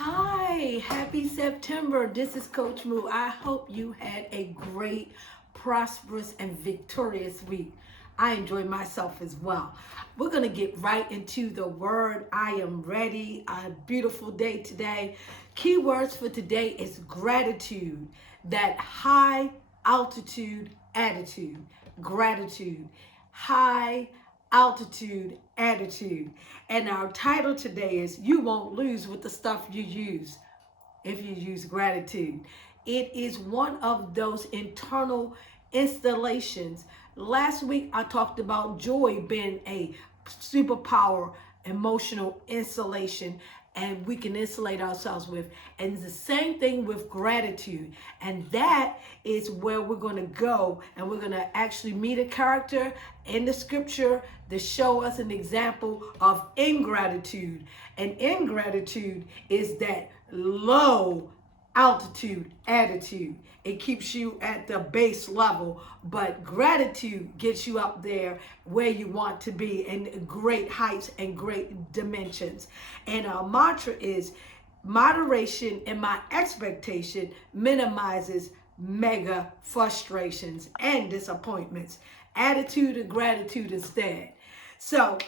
Hi, happy September. This is Coach Moo. I hope you had a great, prosperous, and victorious week. I enjoyed myself as well. We're going to get right into the word. I am ready. A beautiful day today. Key words for today is gratitude, that high altitude attitude. Gratitude, high altitude attitude. And our title today is You Won't Lose with the Stuff You Use if you use gratitude. It is one of those internal installations. Last week I talked about joy being a superpower emotional insulation and we can insulate ourselves with. And it's the same thing with gratitude. And that is where we're going to go. And we're going to actually meet a character in the scripture to show us an example of ingratitude. And ingratitude is that low altitude attitude. It keeps you at the base level, but gratitude gets you up there where you want to be in great heights and great dimensions. And our mantra is moderation in my expectation minimizes mega frustrations and disappointments. Attitude of gratitude instead. So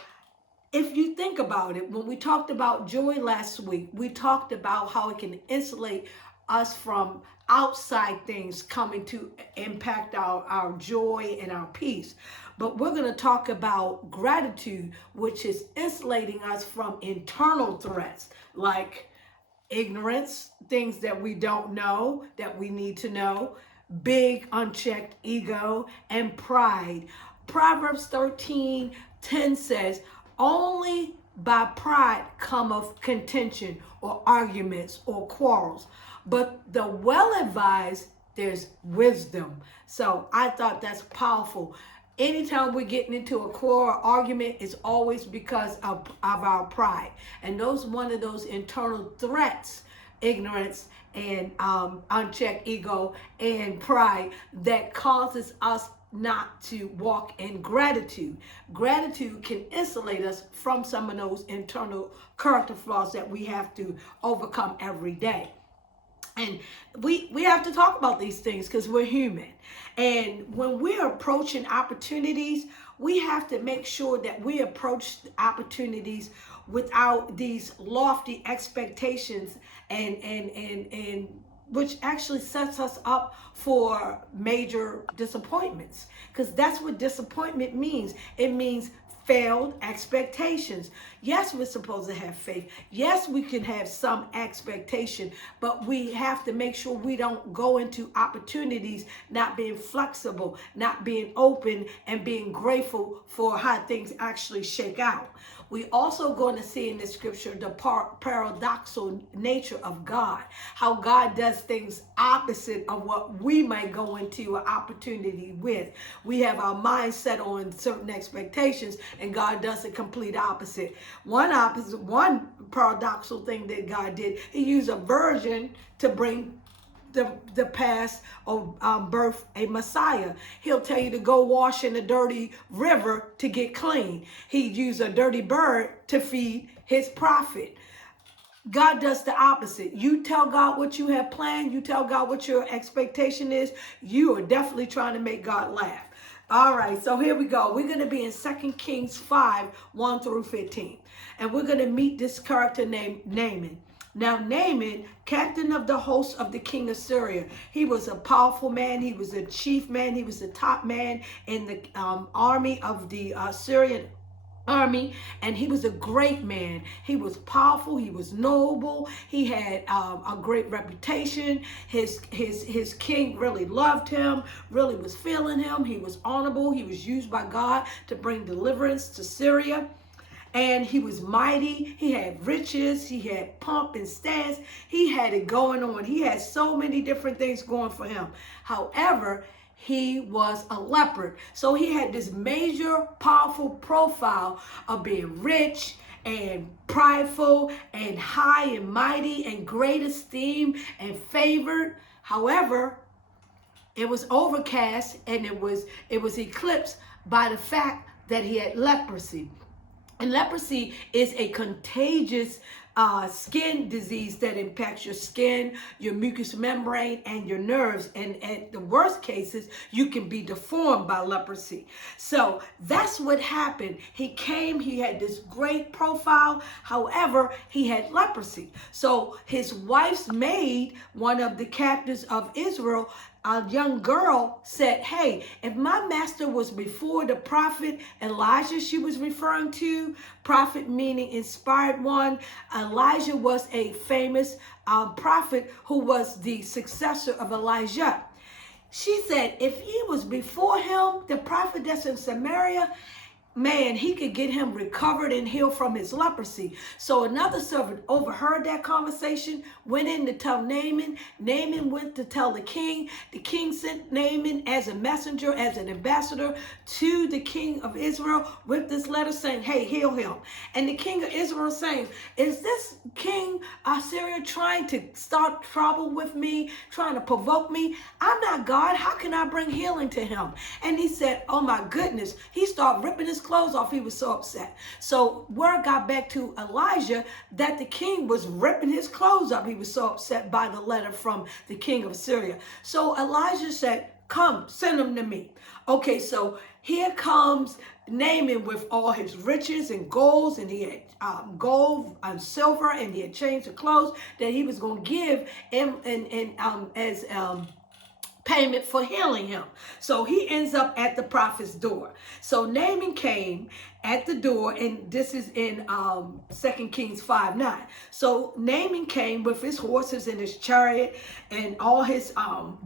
if you think about it, when we talked about joy last week, we talked about how it can insulate us from outside things coming to impact our joy and our peace. But we're going to talk about gratitude, which is insulating us from internal threats like ignorance, things that we don't know, that we need to know, big unchecked ego, and pride. Proverbs 13:10 says, only by pride cometh contention or arguments or quarrels. But the well-advised, there's wisdom. So I thought that's powerful. Anytime we're getting into a quarrel or argument, it's always because of our pride. And those one of those internal threats, ignorance and unchecked ego and pride, that causes us not to walk in gratitude. Gratitude can insulate us from some of those internal character flaws that we have to overcome every day. And we have to talk about these things because we're human. And when we're approaching opportunities, we have to make sure that we approach opportunities without these lofty expectations and which actually sets us up for major disappointments. Because that's what disappointment means. It means failed expectations. Yes, we're supposed to have faith. Yes, we can have some expectation, but we have to make sure we don't go into opportunities not being flexible, not being open, and being grateful for how things actually shake out. We also going to see in the scripture the paradoxical nature of God, how God does things opposite of what we might go into an opportunity with. We have our mindset on certain expectations, and God does the complete opposite. One paradoxical thing that God did, he used a virgin to bring the past of birth a Messiah. He'll tell you to go wash in a dirty river to get clean. He'd use a dirty bird to feed his prophet. God does the opposite. You tell God what you have planned. You tell God what your expectation is. You are definitely trying to make God laugh. All right, so here we go. We're going to be in 2 Kings 5:1-15. And we're going to meet this character named Naaman. Now, Naaman, captain of the host of the king of Syria, he was a powerful man. He was a chief man. He was the top man in the army of the Syrian army, and he was a great man. He was powerful. He was noble. He had a great reputation. His king really loved him, really was feeling him. He was honorable. He was used by God to bring deliverance to Syria. And he was mighty. He had riches. He had pomp and stance. He had it going on. He had so many different things going for him. However, he was a leopard. So he had this major, powerful profile of being rich and prideful and high and mighty and great esteem and favored. However, it was overcast and it was eclipsed by the fact that he had leprosy. And leprosy is a contagious skin disease that impacts your skin, your mucous membrane, and your nerves. And at the worst cases, you can be deformed by leprosy. So that's what happened. He came, he had this great profile. However, he had leprosy. So his wife's maid, one of the captives of Israel, a young girl said, hey, if my master was before the prophet Elijah she was referring to, prophet meaning inspired one, Elijah was a famous prophet who was the successor of Elijah. She said, if he was before him, the prophet that's in Samaria, man, he could get him recovered and healed from his leprosy. So another servant overheard that conversation, went in to tell Naaman. Naaman went to tell the king. The king sent Naaman as a messenger, as an ambassador to the king of Israel with this letter saying, hey, heal him. And the king of Israel saying, is this king Assyria trying to start trouble with me, trying to provoke me? I'm not God. How can I bring healing to him? And he said, oh my goodness. He started ripping his clothes off. He was so upset. So word got back to Elijah that the king was ripping his clothes up. He was so upset by the letter from the king of Syria. So Elijah said, come, send him to me. Okay, so here comes Naaman with all his riches and golds, and he had gold and silver, and he had changed the clothes that he was going to give him as payment for healing him. So he ends up at the prophet's door. So Naaman came at the door, and this is in 2 Kings 5:9. So Naaman came with his horses and his chariot and all his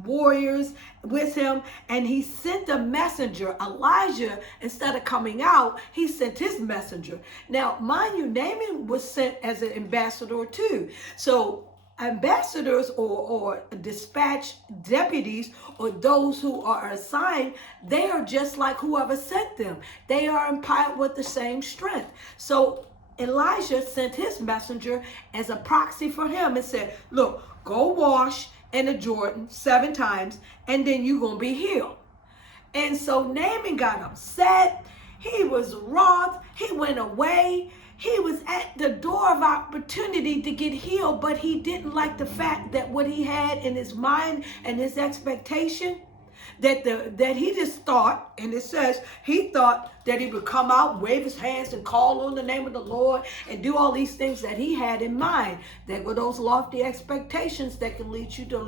warriors with him, and he sent a messenger. Elijah, instead of coming out, he sent his messenger. Now, mind you, Naaman was sent as an ambassador too. So ambassadors or dispatch deputies or those who are assigned, they are just like whoever sent them. They are empowered with the same strength. So Elijah sent his messenger as a proxy for him and said, look, go wash in the Jordan 7 times and then you're going to be healed. And so Naaman got upset. He was wroth. He went away. He was at the door of opportunity to get healed, but he didn't like the fact that what he had in his mind and his expectation, that he just thought, and it says he thought that he would come out, wave his hands and call on the name of the Lord and do all these things that he had in mind. There were those lofty expectations that can lead you to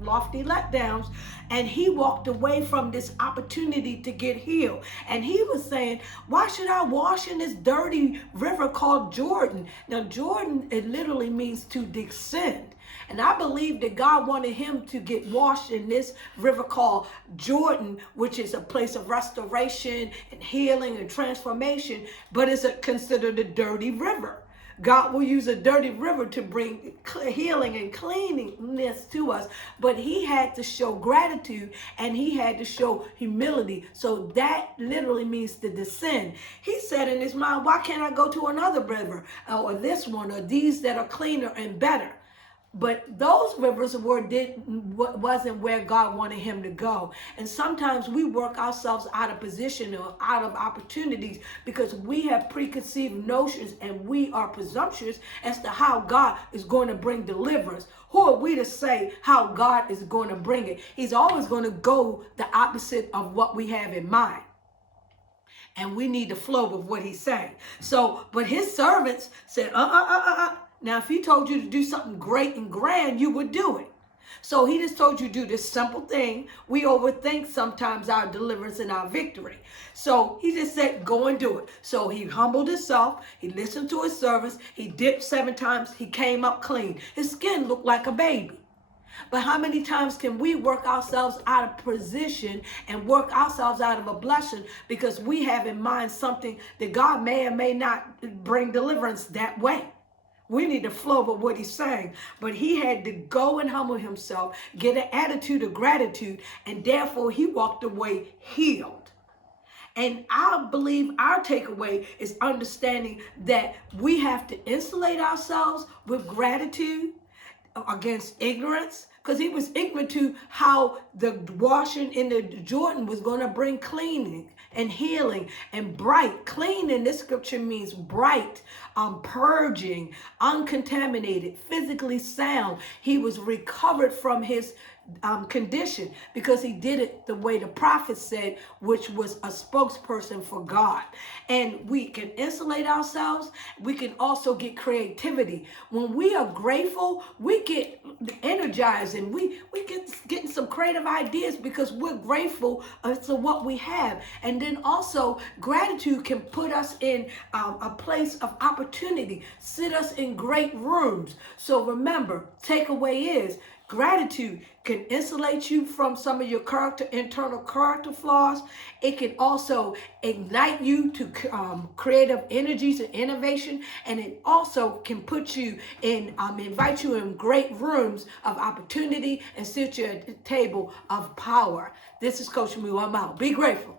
lofty letdowns. And he walked away from this opportunity to get healed. And he was saying, why should I wash in this dirty river called Jordan? Now, Jordan, it literally means to descend. And I believe that God wanted him to get washed in this river called Jordan, which is a place of restoration and healing and transformation, but it's considered a dirty river. God will use a dirty river to bring healing and cleanliness to us. But he had to show gratitude and he had to show humility. So that literally means to descend. He said in his mind, why can't I go to another river or this one or these that are cleaner and better? But those rivers wasn't where God wanted him to go. And sometimes we work ourselves out of position or out of opportunities because we have preconceived notions and we are presumptuous as to how God is going to bring deliverance. Who are we to say how God is going to bring it? He's always going to go the opposite of what we have in mind. And we need to flow with what he's saying. So, but his servants said, Now, if he told you to do something great and grand, you would do it. So he just told you to do this simple thing. We overthink sometimes our deliverance and our victory. So he just said, go and do it. So he humbled himself. He listened to his servants. He dipped 7 times. He came up clean. His skin looked like a baby. But how many times can we work ourselves out of position and work ourselves out of a blessing because we have in mind something that God may or may not bring deliverance that way? We need to flow with what he's saying. But he had to go and humble himself, get an attitude of gratitude, and therefore he walked away healed. And I believe our takeaway is understanding that we have to insulate ourselves with gratitude against ignorance, because he was ignorant to how the washing in the Jordan was going to bring cleaning and healing and bright. Clean in this scripture means bright, purging, uncontaminated, physically sound. He was recovered from his condition because he did it the way the prophet said, which was a spokesperson for God. And we can insulate ourselves. We can also get creativity. When we are grateful, we get energized and we get getting some creative ideas because we're grateful to what we have. And then also gratitude can put us in a place of opportunity, sit us in great rooms. So remember, takeaway is gratitude can insulate you from some of your internal character flaws. It can also ignite you to creative energies and innovation. And it also can put you in, invite you in great rooms of opportunity and sit you at the table of power. This is Coach Moo. I'm out. Be grateful.